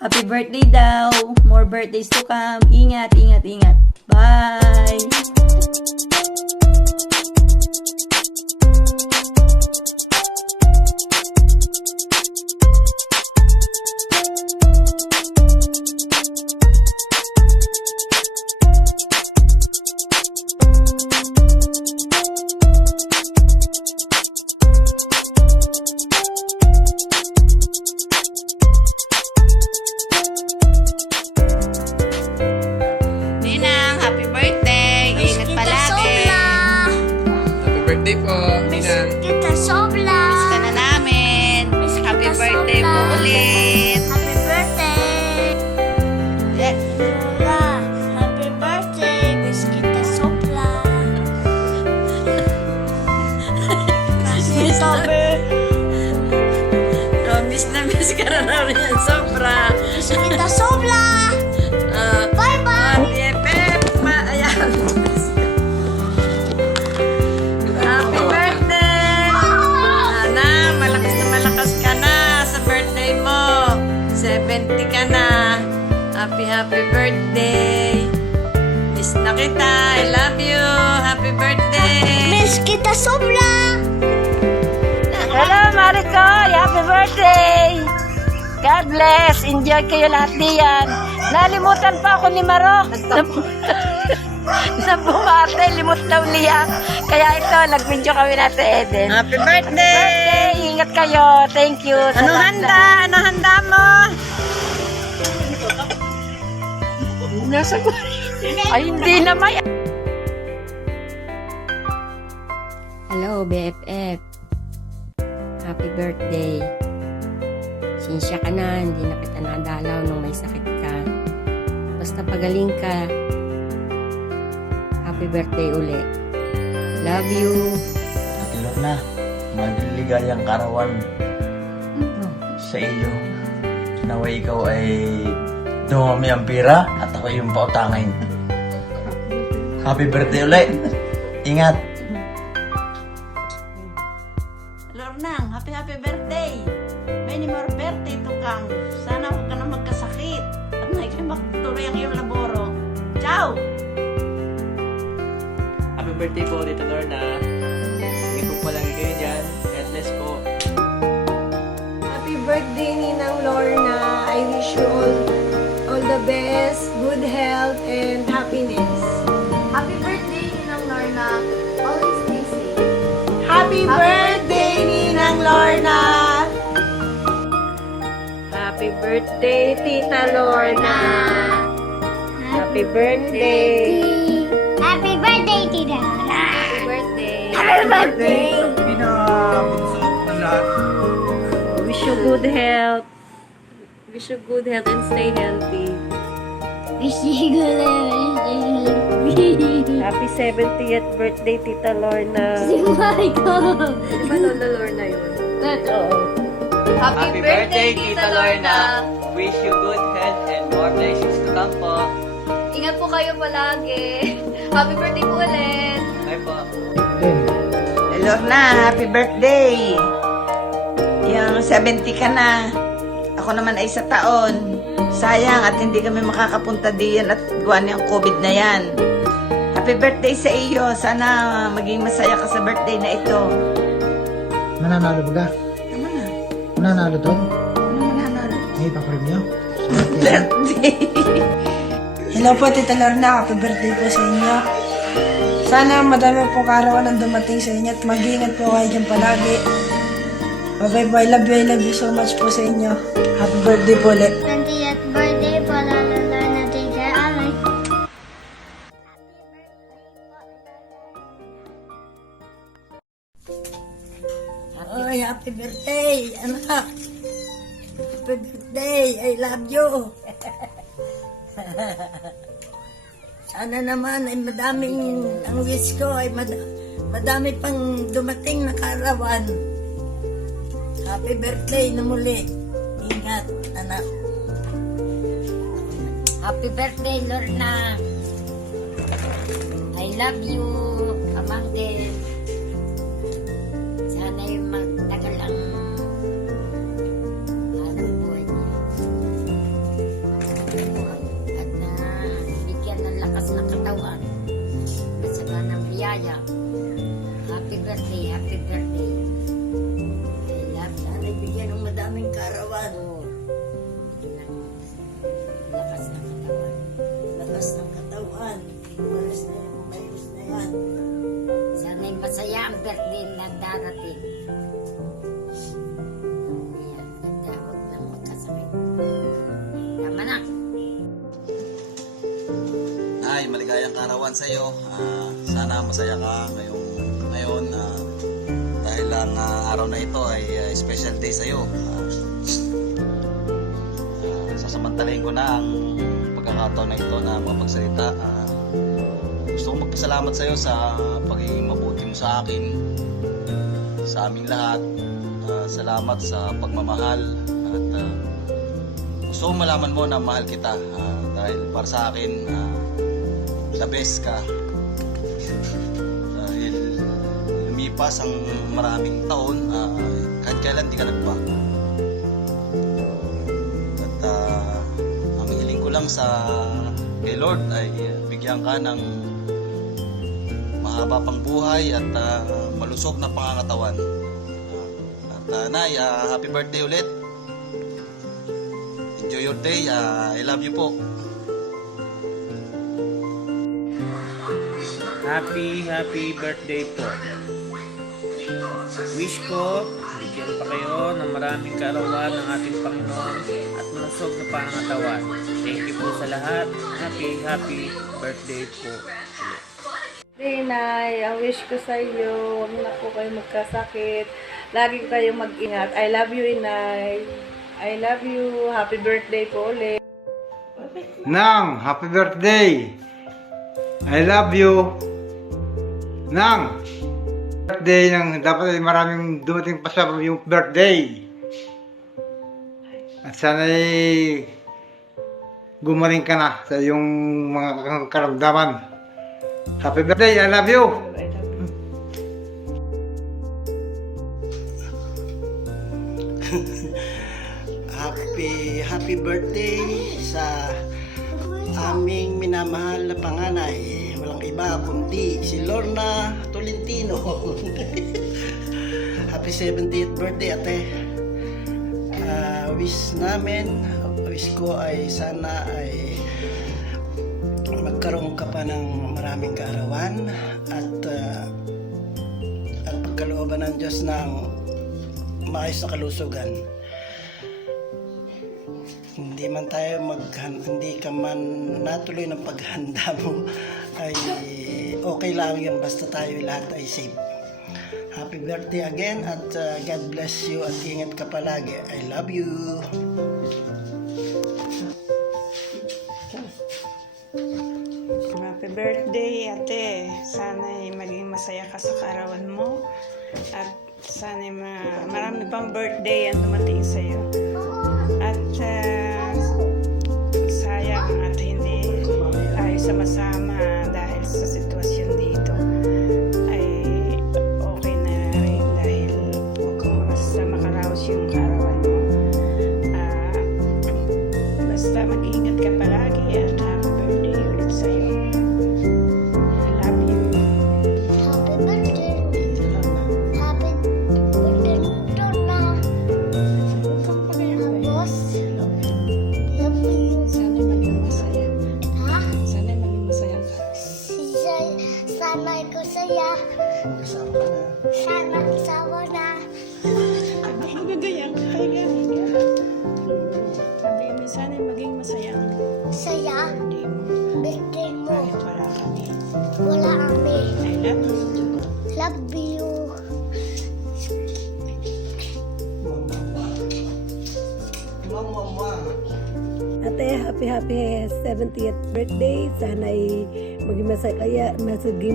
Happy birthday daw. More birthdays to come. Ingat, ingat, ingat. Bye! Happy birthday! Ingat palagi! Happy birthday po, Ninang. Kita sobla. Miss ka na namin! Happy birthday po ulit! Happy birthday. Lola, happy birthday. Miss kita sobla. Kasi sabi, Miss ka na namin yan. Sobra. miss kita sobla. Bye-bye. Ayan. Happy birthday! Ana, malakas na malakas ka na sa birthday mo. 70 ka na. Happy birthday. Miss na kita. I love you. Happy birthday. Miss kita sobla. Hello, Mariko. Happy birthday. God bless. Enjoy kayo lahat diyan. Nalimutan pa ako ni Maro. Na bumate, limot daw niya. Kaya ito, nag-video kami na sa Eden. Happy birthday! Ingat kayo. Thank you. Ano handa? Ano handa mo? Nasa ko. Ay, hindi na may. Hello, BFF. Happy birthday. Sinsya ka na, hindi na kita nadalaw nung may sakit ka. Basta pagaling ka. Happy birthday uli. Love you. Ate Lorna, magligayang karawan sa iyo. Naway ikaw ay dumami ang pira at ako yung pautangin. Happy birthday ulit. Ingat. Lornang, happy birthday. Many more birthday to come. Sana huwag ka na magkasakit. At na ikaw magtuloy ang iyong laboro. Ciao! Happy birthday po, Tita Lorna. Sige po palagi kayo dyan. God bless po. Happy birthday, Ninang Lorna. I wish you all the best, good health, and happiness. Happy birthday, Ninang Lorna. Always stay safe. Happy birthday, Ninang Lorna. Happy birthday, Tita Lorna. Happy birthday. Happy birthday, Tita. Happy birthday! Happy birthday. Wish you good health. Wish you good health and stay healthy. Wish you good health. Happy 70th birthday, Tita Lorna. Si Michael. Di ba Lola Lorna yun? Oo. Happy birthday, Tita Lorna. Wish you good health and more blessings to come po. Ingat po kayo palagi! Happy birthday po ulit! Bye po. Lorna, happy birthday! Yung 70 ka na. Ako naman ay sa taon. Sayang at hindi kami makakapunta diyan at gawa niyang COVID na yan. Happy birthday sa iyo. Sana maging masaya ka sa birthday na ito. Mananalo ba ka? Tama na. Mananalo doon? Ano mananalo? May papremyo? Birthday! Hello po, Tita Lorna. Happy birthday po sa inyo. Sana madami po karawan ang dumating sa inyo at mag-iingat po kayo dyan palagi. Bye-bye po. I love you so much po sa inyo. Happy birthday po ulit. 20th birthday po, Lola Lorna. Take care, Alay. Oy, happy birthday, anak. Happy birthday. I love you. Sana naman ay madaming, ang wish ko ay madami pang dumating na karawan. Happy birthday na muli. Ingat, anak. Happy birthday, Lorna. I love you, amang din. Sana yung magtagal ang buhay mo. maligayang karawan sa iyo. Sana masaya ka ngayon dahil ang araw na ito ay special day sa iyo. Sasamantalahin ko na ang pagkakataon na ito na makapagsalita. Gusto kong magpasalamat sa iyo sa pagiging mabuti mo sa akin, sa aming lahat. Salamat sa pagmamahal at gusto kong malaman mo na mahal kita dahil para sa akin the best ka. Dahil lumipas ang maraming taon, kahit kailan di ka nagbago. At ang hiling ko lang kay Lord ay bigyan ka ng mahaba pang buhay at malusog na pangangatawan. Nay, happy birthday ulit. Enjoy your day. I love you po. Happy birthday po. Wish ko, bigyan pa kayo ng maraming kaarawan ng ating Panginoon at malusog na pangangatawan. Thank you po sa lahat. Happy birthday po. Nay, ang wish ko sa iyo, huwag na po kayo magkasakit. Lagi kayong mag-ingat. I love you, Inay. I love you. Happy birthday po ulit. Nang, happy birthday! I love you! Nang! Birthday ng dapat ay maraming dumating pa sa yung birthday. At sana'y gumaling ka na sa iyong mga karamdaman. Happy birthday! I love you! Happy birthday sa aming minamahal na panganay. Walang iba kundi si Lorna Tolentino. Happy 70th birthday, ate. Wish ko ay sana ay magkaroon ka pa ng maraming kaarawan at pagkalooban ng Diyos ng maayos na kalusugan. Hindi ka man natuloy ng paghanda mo ay okay lang yun basta tayo lahat ay safe. Happy birthday again at God bless you at ingat ka palagi. I love you. Happy birthday, ate. Sana'y maging masaya ka sa kaarawan mo at sana'y marami pang birthday ang dumating sa'yo. At sayang at hindi tayo sama-sama dahil sa sitwasyon dito ay okay na rin dahil basta makaraos yung kaarawan mo. Basta mag-ingat ka palagi at happy birthday ulit sa'yo. I love you. Happy birthday. Happy birthday, Donna. Tapos, love you. Sana'y maging masaya. Ha? Sana'y maging masaya ka. Sana ko saya. Sana kasama na. Magagayang ka. Higa. Sabi mo, sana'y maging masaya ang Saya. birthday mo. Birthday mo. Kahit wala kami. Wala kami. I love you. Love you. Ate, happy 70th birthday. Sana'y maging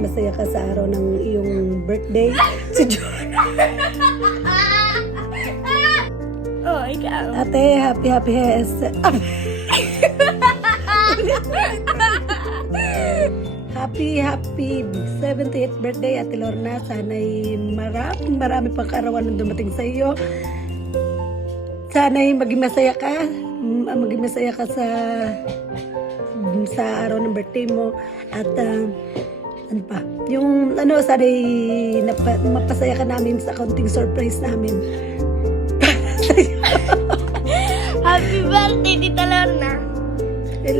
masaya ka sa araw ng iyong birthday. Si John. Oh, ikaw. Ate, happy 70th birthday, Ate Lorna. Sana'y marami pang kaarawan na dumating sa iyo. Sana'y maging masaya ka sa araw ng birthday mo. At ano pa, sana'y mapasaya ka namin sa kaunting surprise namin. Happy birthday, Tita Lorna. We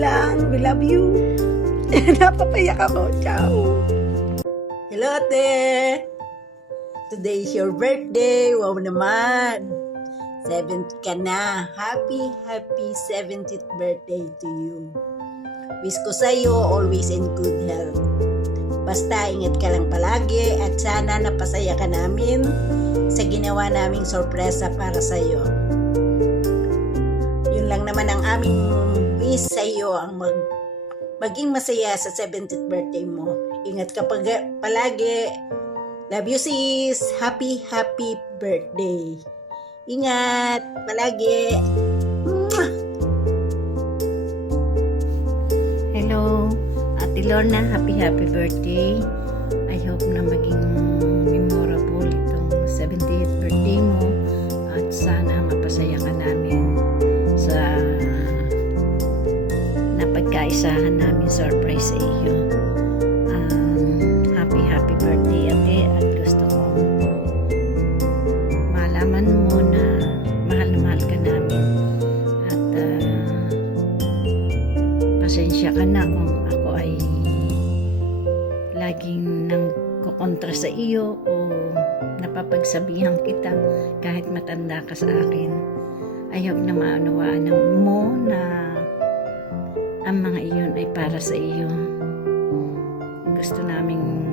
love you. Napapayak ako. Ciao. Hello, ate. Today is your birthday. Wow naman. 7th ka na. Happy 70th birthday to you. Wish ko sa'yo always in good health. Basta ingat ka lang palagi at sana napasaya ka namin sa ginawa naming sorpresa para sa'yo. Yun lang naman ang aming wish sa'yo, ang maging masaya sa 70th birthday mo. Ingat ka palagi. Love you sis. Happy birthday. Ingat palagi. Mwah! Hello, Ate Lorna, happy birthday. I hope na maging memorable itong 70th birthday mo at sana mapasaya ka namin sa napagkaisahan namin surprise sa iyo. Happy birthday, Ate, at gusto kong malaman mo na mahal ka namin at pasensya ka na kung ako ay laging nang kukontra sa iyo o napapagsabihan kita kahit matanda ka sa akin. I hope na maunawaan mo na ang mga iyon ay para sa iyo. Gusto naming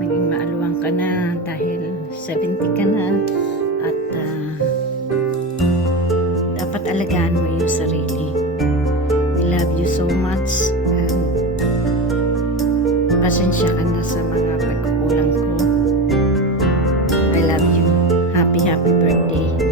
maging maaluwang ka na dahil 70 ka na at dapat alagaan mo iyong sarili. We love you so much and pasensya ka na sa mga pagkukulang ko. I love you. Happy birthday.